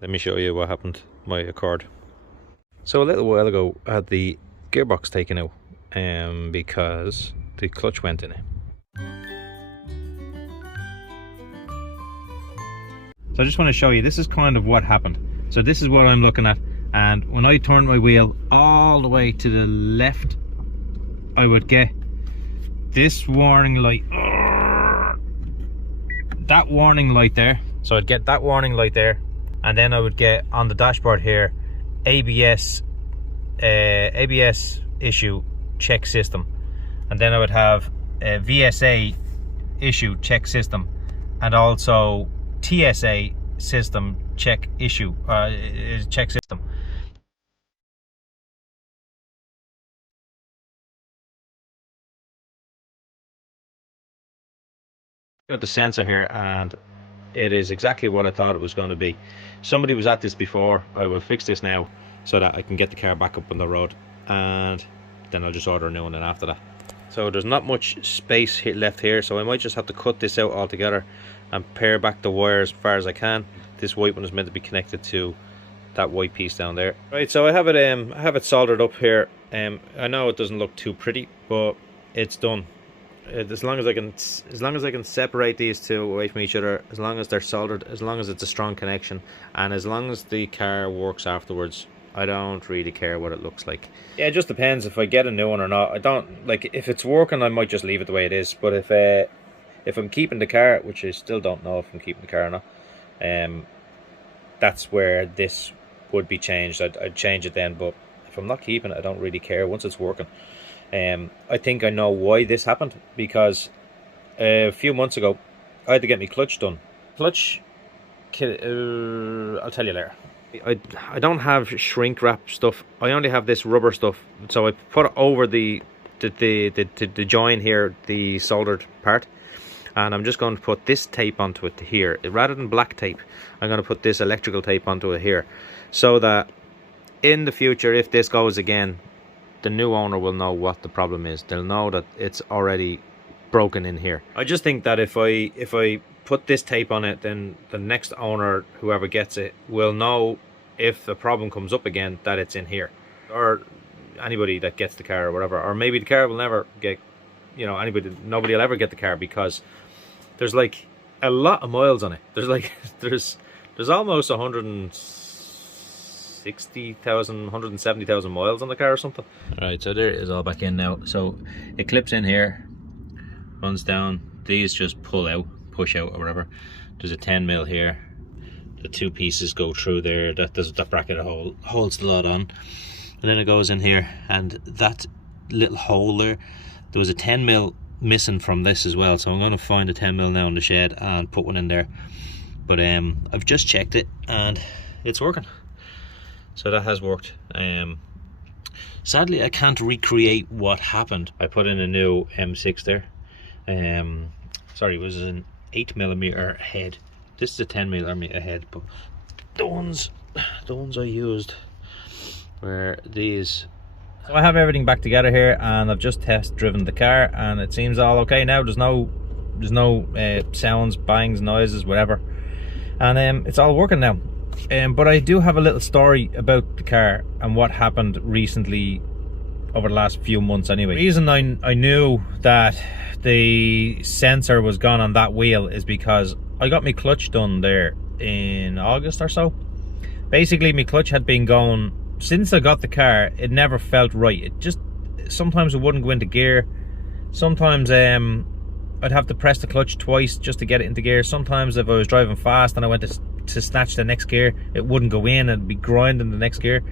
Let me show you what happened to my Accord. So a little while ago I had the gearbox taken out because the clutch went in it. So I just want to show you, this is kind of what happened. So this is what I'm looking at, and when I turned my wheel all the way to the left, I would get this warning light, that warning light there. So I'd get that warning light there, and then I would get on the dashboard here, ABS issue check system, and then I would have VSA issue check system, and also TSA system check issue check system. Got the sensor here, and it is exactly what I thought it was going to be. Somebody was at this before. I will fix this now so that I can get the car back up on the road, and then I'll just order a new one then after that. So there's not much space left here, so I might just have to cut this out altogether and pare back the wires as far as I can. This white one is meant to be connected to that white piece down there. Right, so I have it soldered up here. I know it doesn't look too pretty, but it's done. As long as I can separate these two away from each other, as long as they're soldered, as long as it's a strong connection, and as long as the car works afterwards, I don't really care what it looks like. Yeah, it just depends if I get a new one or not. I don't, like, if it's working, I might just leave it the way it is. But if I'm keeping the car, which I still don't know if I'm keeping the car or not, that's where this would be changed. I'd change it then. But if I'm not keeping it, I don't really care once it's working. I think I know why this happened, because a few months ago I had to get my clutch done. Clutch, I'll tell you later. I don't have shrink wrap stuff. I only have this rubber stuff, so I put it over the join here, the soldered part, and I'm just going to put this tape onto it here. Rather than black tape, I'm going to put this electrical tape onto it here, so that in the future, if this goes again, the new owner will know what the problem is. They'll know that it's already broken in here. I just think that if I put this tape on it, then the next owner, whoever gets it, will know if the problem comes up again that it's in here. Or anybody that gets the car or whatever. Or maybe the car will never get, you know, nobody will ever get the car, because there's like a lot of miles on it. There's almost 160,000, 170,000 miles on the car or something. Alright, so there it is all back in now. So it clips in here, runs down, these just pull out, push out or whatever. There's a 10mm here, the two pieces go through there, that bracket holds the lot on, and then it goes in here, and that little hole there was a 10mm missing from this as well, so I'm going to find a 10mm now in the shed and put one in there. But I've just checked it and it's working. So that has worked. Sadly, I can't recreate what happened. I put in a new M6 there. Sorry, it was an 8mm head. This is a 10mm head, but the ones I used were these. So I have everything back together here, and I've just test driven the car, and it seems all okay now. There's no sounds, bangs, noises, whatever, and it's all working now. But I do have a little story about the car and what happened recently over the last few months anyway. The reason I knew that the sensor was gone on that wheel is because I got my clutch done there in August or so. Basically, my clutch had been going since I got the car. It never felt right. It just, sometimes it wouldn't go into gear. Sometimes I'd have to press the clutch twice just to get it into gear. Sometimes if I was driving fast and I went to snatch the next gear, it wouldn't go in, it'd be grinding the next gear.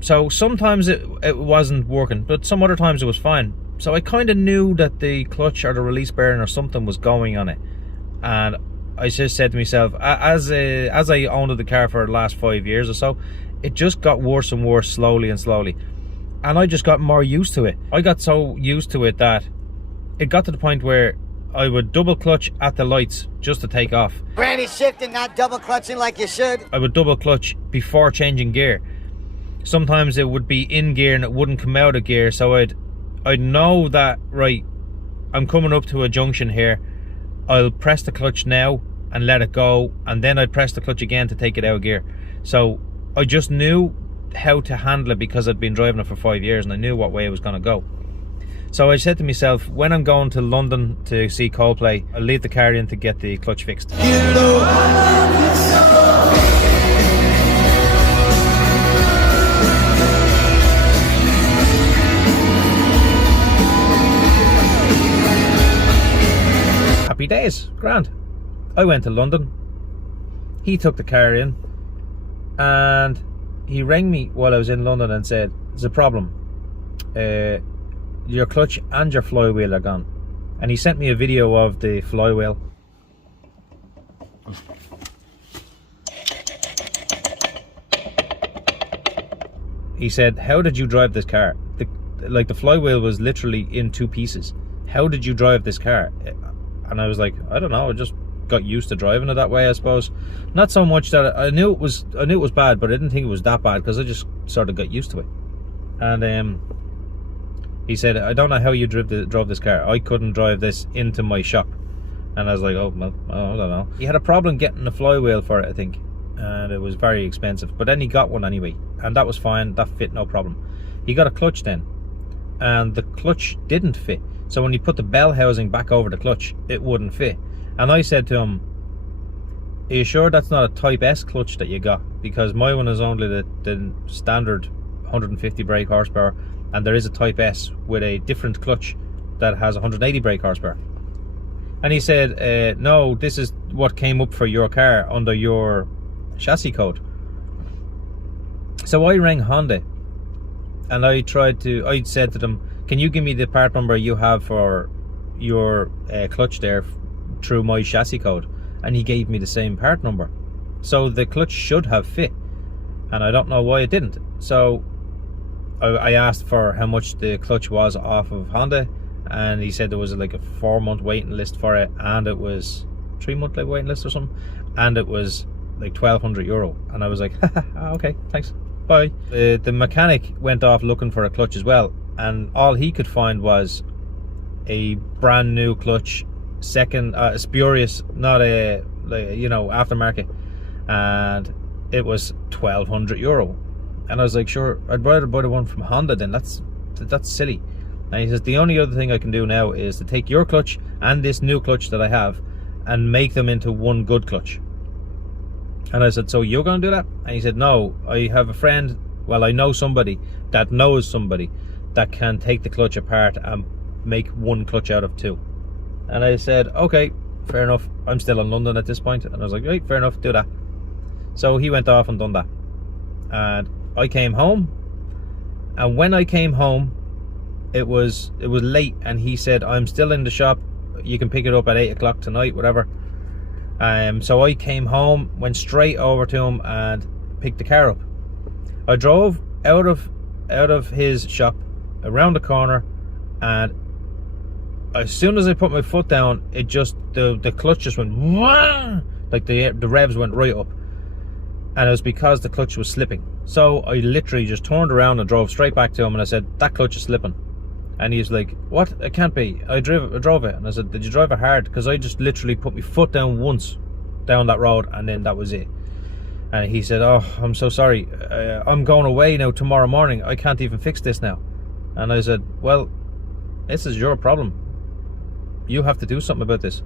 So sometimes it wasn't working, but some other times it was fine. So I kind of knew that the clutch or the release bearing or something was going on it, and I just said to myself, as I owned the car for the last 5 years or so, it just got worse and worse, slowly and slowly, and I just got more used to it. I got so used to it that it got to the point where I would double clutch at the lights just to take off. Granny shifting, not double clutching like you should. I would double clutch before changing gear. Sometimes it would be in gear and it wouldn't come out of gear, so I'd know that, right, I'm coming up to a junction here, I'll press the clutch now and let it go, and then I'd press the clutch again to take it out of gear. So I just knew how to handle it because I'd been driving it for 5 years and I knew what way it was going to go. So I said to myself, when I'm going to London to see Coldplay, I'll leave the car in to get the clutch fixed. Happy days, grand. I went to London, he took the car in, and he rang me while I was in London and said, there's a problem. Your clutch and your flywheel are gone. And he sent me a video of the flywheel. He said, how did you drive this car? The flywheel was literally in 2 pieces. How did you drive this car? And I was like, I don't know, I just got used to driving it that way, I suppose. Not so much that I knew it was bad, but I didn't think it was that bad because I just sort of got used to it. And he said, I don't know how you drove this car. I couldn't drive this into my shop. And I was like, oh, well, I don't know. He had a problem getting a flywheel for it, I think, and it was very expensive. But then he got one anyway, and that was fine. That fit, no problem. He got a clutch then, and the clutch didn't fit. So when he put the bell housing back over the clutch, it wouldn't fit. And I said to him, are you sure that's not a Type S clutch that you got? Because my one is only the standard 150 brake horsepower, and there is a Type S with a different clutch that has 180 brake horsepower. And he said, no, this is what came up for your car under your chassis code. So I rang Honda, and I said to them, can you give me the part number you have for your clutch there through my chassis code? And he gave me the same part number. So the clutch should have fit, and I don't know why it didn't. So I asked for how much the clutch was off of Honda, and he said there was like a 4-month waiting list for it, and it was 3-month waiting list or something, and it was like €1,200. And I was like, okay, thanks, bye. The mechanic went off looking for a clutch as well, and all he could find was a brand new clutch, second, spurious, not a aftermarket, and it was €1,200. And I was like, sure, I'd rather buy the one from Honda then. That's silly. And he says, the only other thing I can do now is to take your clutch and this new clutch that I have and make them into one good clutch. And I said, so you're going to do that? And he said, no, I have a friend, well, I know somebody that knows somebody that can take the clutch apart and make one clutch out of 2. And I said, okay, fair enough. I'm still in London at this point. And I was like, right, fair enough, do that. So he went off and done that. And I came home, and when I came home, it was late, and he said, I'm still in the shop, you can pick it up at 8 o'clock tonight, whatever. So I came home, went straight over to him and picked the car up. I drove out of his shop, around the corner, and as soon as I put my foot down, it just, the clutch just went, wah! Like the revs went right up. And it was because the clutch was slipping. So I literally just turned around and drove straight back to him, and I said, that clutch is slipping. And he's like, what? It can't be. I drove it. And I said, did you drive it hard? Because I just literally put my foot down once down that road, and then that was it. And he said, oh, I'm so sorry. I'm going away now tomorrow morning. I can't even fix this now. And I said, well, this is your problem. You have to do something about this.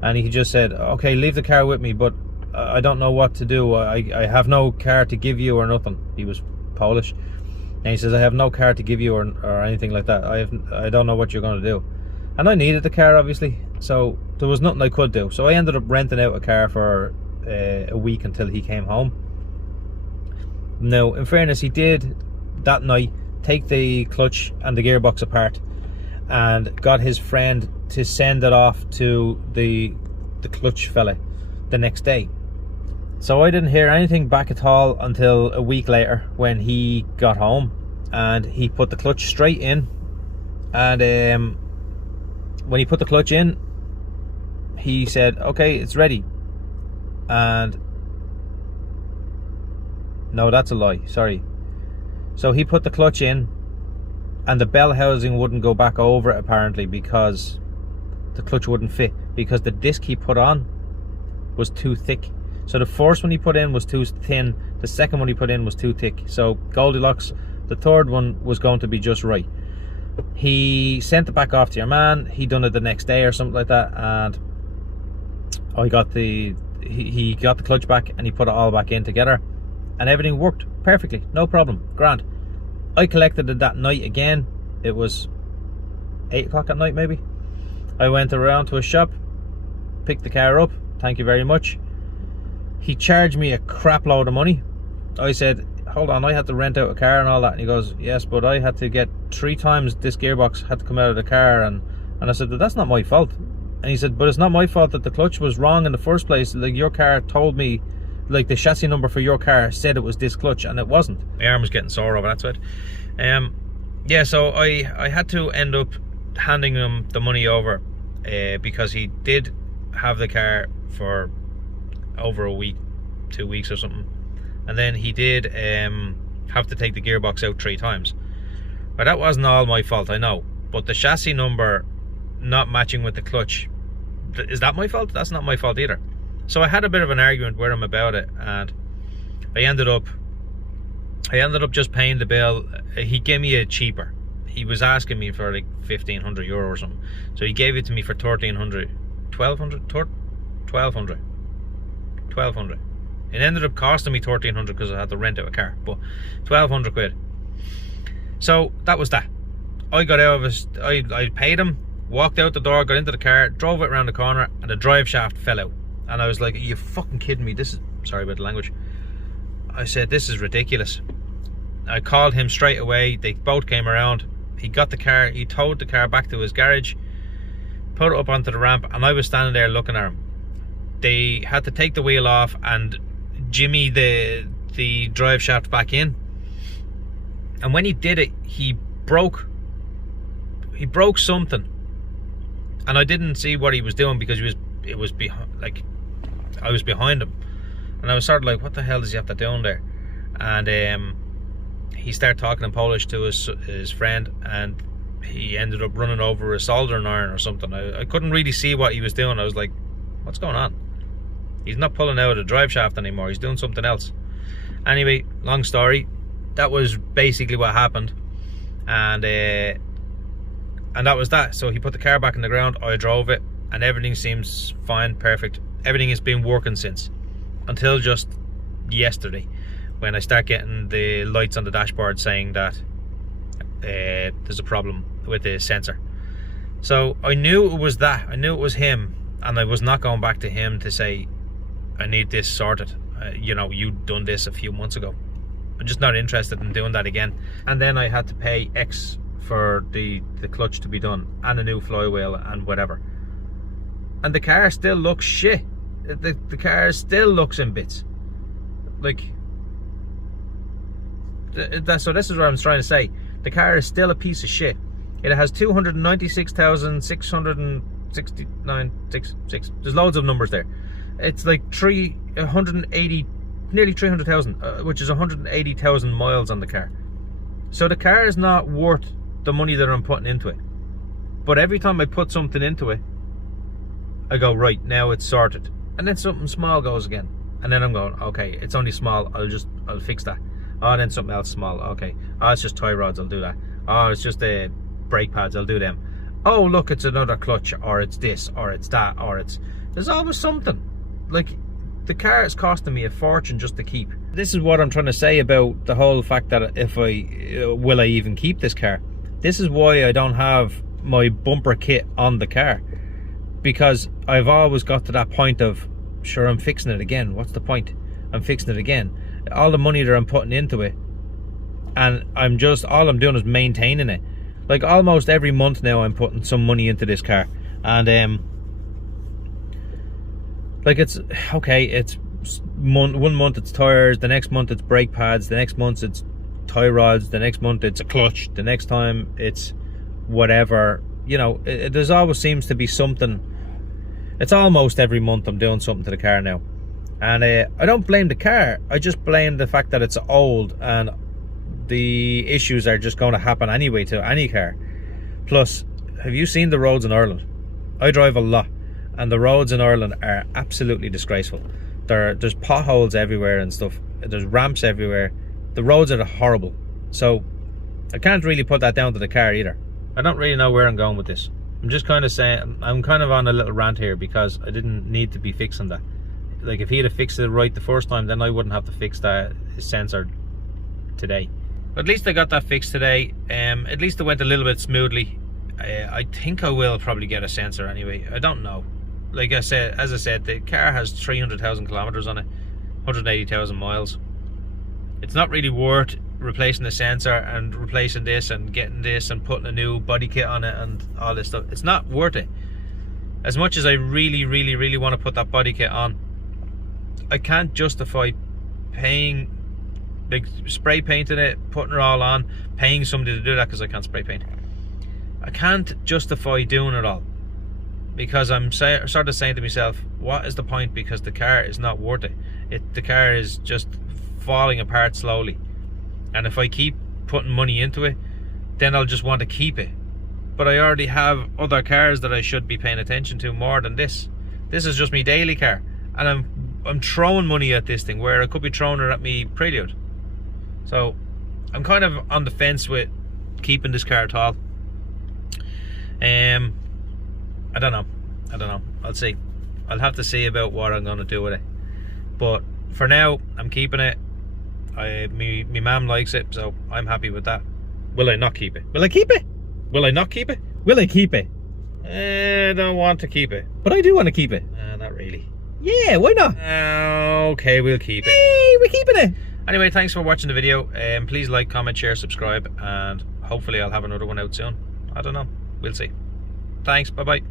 And he just said, okay, leave the car with me, but I don't know what to do. I have no car to give you or nothing. He was Polish. And he says, I have no car to give you or anything like that. I don't know what you're going to do. And I needed the car, obviously. So there was nothing I could do. So I ended up renting out a car for a week until he came home. Now, in fairness, he did that night take the clutch and the gearbox apart and got his friend to send it off to the clutch fella the next day. So I didn't hear anything back at all until a week later when he got home, and he put the clutch straight in. And when he put the clutch in, he said, okay, it's ready. And no, that's a lie, sorry. So he put the clutch in, and the bell housing wouldn't go back over it apparently, because the clutch wouldn't fit, because the disc he put on was too thick. So the first one he put in was too thin, the second one he put in was too thick. So Goldilocks, the third one was going to be just right. He sent it back off to your man, he done it the next day or something like that, and I got he got the clutch back and he put it all back in together, and everything worked perfectly, no problem, grand. I collected it that night again. It was 8 o'clock at night maybe. I went around to a shop, picked the car up, thank you very much. He charged me a crap load of money. I said, hold on, I had to rent out a car and all that. And he goes, yes, but I had to get 3 times this gearbox had to come out of the car. And I said, but that's not my fault. And he said, but it's not my fault that the clutch was wrong in the first place. Like, your car told me, like, the chassis number for your car said it was this clutch, and it wasn't. My arm was getting sore over that side. Yeah, so I had to end up handing him the money over because he did have the car for over a week, 2 weeks or something, and then he did have to take the gearbox out 3 times. But that wasn't all my fault, I know, but the chassis number not matching with the clutch, is that my fault? That's not my fault either. So I had a bit of an argument with him about it, and I ended up just paying the bill. He gave me a cheaper. He was asking me for like €1,500 or something, so he gave it to me for 1,300, 1,200. It ended up costing me 1,300 because I had to rent out a car, but 1,200 quid. So that was that. I got out of his, I paid him, walked out the door, got into the car, drove it around the corner, and the drive shaft fell out. And I was like, are you fucking kidding me? This is, sorry about the language. I said, this is ridiculous. I called him straight away. They both came around. He got the car, he towed the car back to his garage, put it up onto the ramp, and I was standing there looking at him. They had to take the wheel off and jimmy the drive shaft back in. And when he did it, he broke something. And I didn't see what he was doing because it was behind, like, I was behind him, and I was sort of like, what the hell does he have to do in there? And he started talking in Polish to his friend, and he ended up running over a soldering iron or something. I couldn't really see what he was doing. I was like, what's going on? He's not pulling out a drive shaft anymore, he's doing something else. Anyway, long story, that was basically what happened, and that was that. So he put the car back in the ground, I drove it, and everything seems fine, perfect. Everything has been working since, until just yesterday, when I start getting the lights on the dashboard saying that there's a problem with the sensor. So I knew it was that, I knew it was him, and I was not going back to him to say, I need this sorted. You know, you'd done this a few months ago. I'm just not interested in doing that again. And then I had to pay X for the clutch to be done, and a new flywheel and whatever. And the car still looks shit. The car still looks in bits. Like, so this is what I'm trying to say. The car is still a piece of shit. It has 296,669.66. There's loads of numbers there. It's like 380, nearly 300,000, which is 180,000 miles on the car. So the car is not worth the money that I'm putting into it. But every time I put something into it, I go, right, now it's sorted. And then something small goes again. And then I'm going, okay, it's only small, I'll fix that. Oh, then something else small, okay. Oh, it's just tie rods, I'll do that. Oh, it's just the brake pads, I'll do them. Oh, look, it's another clutch, or it's this, or it's that, or it's... There's always something. Like, the car is costing me a fortune just to keep. This is what I'm trying to say about the whole fact that will I even keep this car? This is why I don't have my bumper kit on the car. Because I've always got to that point of, sure, I'm fixing it again. What's the point? I'm fixing it again. All the money that I'm putting into it, and all I'm doing is maintaining it. Like, almost every month now I'm putting some money into this car. And like, it's okay, it's 1 month it's tires, the next month it's brake pads, the next month it's tie rods, the next month it's a clutch, the next time it's whatever. You know, there's always seems to be something. It's almost every month I'm doing something to the car now. And I don't blame the car, I just blame the fact that it's old, and the issues are just going to happen anyway to any car. Plus, have you seen the roads in Ireland? I drive a lot, and the roads in Ireland are absolutely disgraceful. There's potholes everywhere and stuff. There's ramps everywhere. The roads are horrible. So I can't really put that down to the car either. I don't really know where I'm going with this. I'm just kind of saying, I'm kind of on a little rant here because I didn't need to be fixing that. Like, if he'd have fixed it right the first time, then I wouldn't have to fix that sensor today. But at least I got that fixed today. At least it went a little bit smoothly. I think I will probably get a sensor anyway. I don't know. Like I said, as I said, the car has 300,000 kilometers on it, 180,000 miles. It's not really worth replacing the sensor and replacing this and getting this and putting a new body kit on it and all this stuff. It's not worth it. As much as I really want to put that body kit on, I can't justify paying, like, spray painting it, putting it all on, paying somebody to do that because I can't spray paint. I can't justify doing it all because I'm sort of saying to myself, what is the point? Because the car is not worth it. The car is just falling apart slowly, and if I keep putting money into it, then I'll just want to keep it. But I already have other cars that I should be paying attention to more than this. This is just my daily car, and I'm throwing money at this thing where I could be throwing it at me Prelude. So I'm kind of on the fence with keeping this car at all. I don't know. I'll see. I'll have to see about what I'm going to do with it. But for now, I'm keeping it. Me mum likes it, so I'm happy with that. Will I not keep it? Will I keep it? Will I not keep it? Will I keep it? I don't want to keep it, but I do want to keep it. Not really. Yeah, why not? Okay, we'll keep it. Hey, we're keeping it. Anyway, thanks for watching the video. Please like, comment, share, subscribe, and hopefully I'll have another one out soon. I don't know. We'll see. Thanks. Bye-bye.